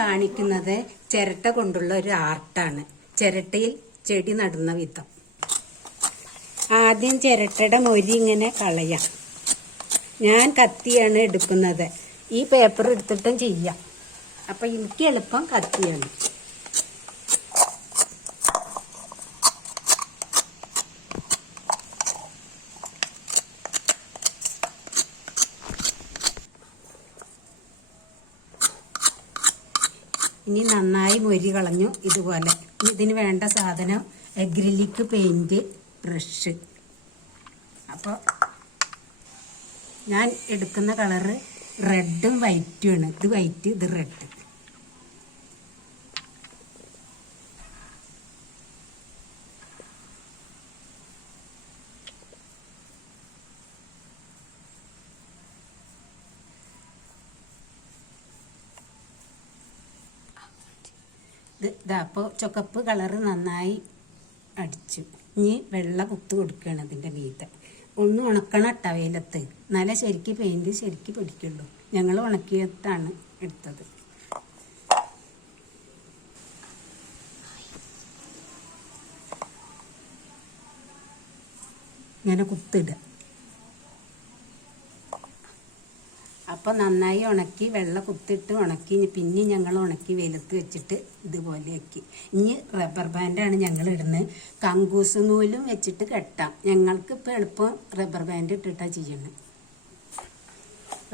കാണിക്കുന്നത് ചിരട്ട കൊണ്ടുള്ള ഒരു ആർട്ടാണ്. ചിരട്ടയിൽ ചെടി നടുന്ന വിധം. ആദ്യം ചിരട്ടയുടെ മൊരി ഇങ്ങനെ കളയാം. ഞാൻ കത്തിയാണ് എടുക്കുന്നത്. ഈ പേപ്പർ എടുത്തിട്ടും ചെയ്യാം. അപ്പൊ എനിക്ക് എളുപ്പം കത്തിയാണ്. ഇനി നന്നായി മൊരി കളഞ്ഞു. ഇതുപോലെ ഇതിന് വേണ്ട സാധനം അക്രിലിക് പെയിന്റ്, ബ്രഷ്. അപ്പോൾ ഞാൻ എടുക്കുന്ന കളറ് റെഡും വൈറ്റും ആണ്. ഇത് വൈറ്റ്, ഇത് റെഡ്. അപ്പോൾ ചുവപ്പ് കളറ് നന്നായി അടിച്ചു. ഇനി വെള്ള കുത്ത് കൊടുക്കുകയാണ് അതിൻ്റെ മീതെ. ഒന്ന് ഉണക്കണം കേട്ടോ വെയിലത്ത്. നല്ല ശരിക്ക് പെയിൻറ് ശരിക്ക് പിടിക്കുള്ളൂ. ഞങ്ങൾ ഉണക്കിയിട്ടാണ് എടുത്തത്. ഇങ്ങനെ കുത്തിടുക. അപ്പോൾ നന്നായി ഉണക്കി വെള്ള കുത്തിട്ട് ഉണക്കി. പിന്നെ ഞങ്ങൾ ഉണക്കി വെയിലത്ത് വെച്ചിട്ട് ഇതുപോലെ ആക്കി. ഇനി റബ്ബർ ബാൻഡാണ് ഞങ്ങൾ ഇടുന്നത്. കങ്കൂസ് നൂലും വെച്ചിട്ട് കെട്ടാം. ഞങ്ങൾക്ക് ഇപ്പോൾ എളുപ്പം റബ്ബർ ബാൻഡ് ഇട്ടിട്ടാണ് ചെയ്യുന്നത്.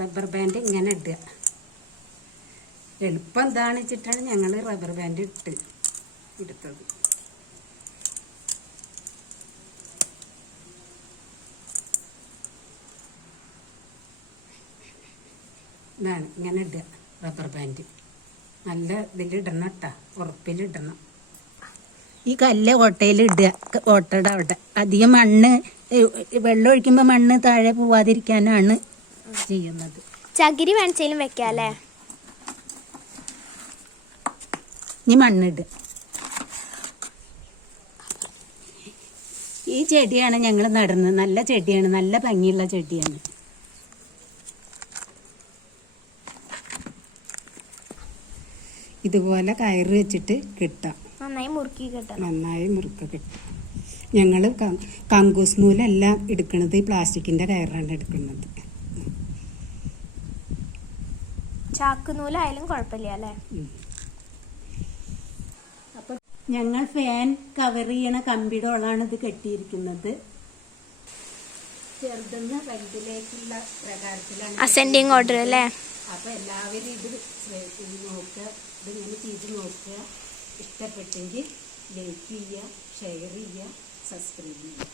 റബ്ബർ ബാൻഡ് ഇങ്ങനെ ഇടുക. എളുപ്പം എന്താണെന്ന് വെച്ചിട്ടാണ് ഞങ്ങൾ റബ്ബർ ബാൻഡ് എടുത്തത്. ഇതാണ് ഇങ്ങനെ ഇടുക റബ്ബർ ബാൻഡ്. നല്ല ഇതിലിടണം കേട്ടോ, ഉറപ്പിലിടണം. ഈ കല്ല് ഓട്ടയിൽ ഇടുക. ഓട്ടയുടെ അവിടെ അധികം മണ്ണ്, വെള്ളം ഒഴിക്കുമ്പോൾ മണ്ണ് താഴെ പോവാതിരിക്കാനാണ് ചെയ്യുന്നത്. ചകിരി വേണിച്ചാലും വെക്കാല്ലേ. ഇനി മണ്ണിടുക. ഈ ചെടിയാണ് ഞങ്ങൾ നടുന്നത്. നല്ല ചെടിയാണ്, നല്ല ഭംഗിയുള്ള ചെടിയാണ്. ഇതുപോലെ കയറ് വെച്ചിട്ട് കിട്ടാം. നന്നായി മുറുക്കി കിട്ടാം. നന്നായി മുറുക്ക കിട്ടും. ഞങ്ങൾ കങ്കൂസ് നൂലെല്ലാം എടുക്കുന്നത് ഈ പ്ലാസ്റ്റിക്കിന്റെ കയറാണ് എടുക്കുന്നത്. ചാക്ക് നൂലായാലും കുഴപ്പമില്ല അല്ലേ. അപ്പൊ ഞങ്ങൾ ഫാൻ കവർ ചെയ്യണ കമ്പിടോളാണ് ഇത് കെട്ടിയിരിക്കുന്നത്. ചെറുതെന്ന് വലുതിലേക്കുള്ള പ്രകാരത്തിലാണ് അസെൻഡിങ് ഓർഡർ അല്ലേ. അപ്പൊ എല്ലാവരും ഇത് നോക്കുക, ഇതിങ്ങനെ ചെയ്ത് നോക്കുക. ഇഷ്ടപ്പെട്ടെങ്കിൽ ലൈക്ക് ചെയ്യുക, ഷെയർ ചെയ്യുക, സബ്സ്ക്രൈബ് ചെയ്യുക.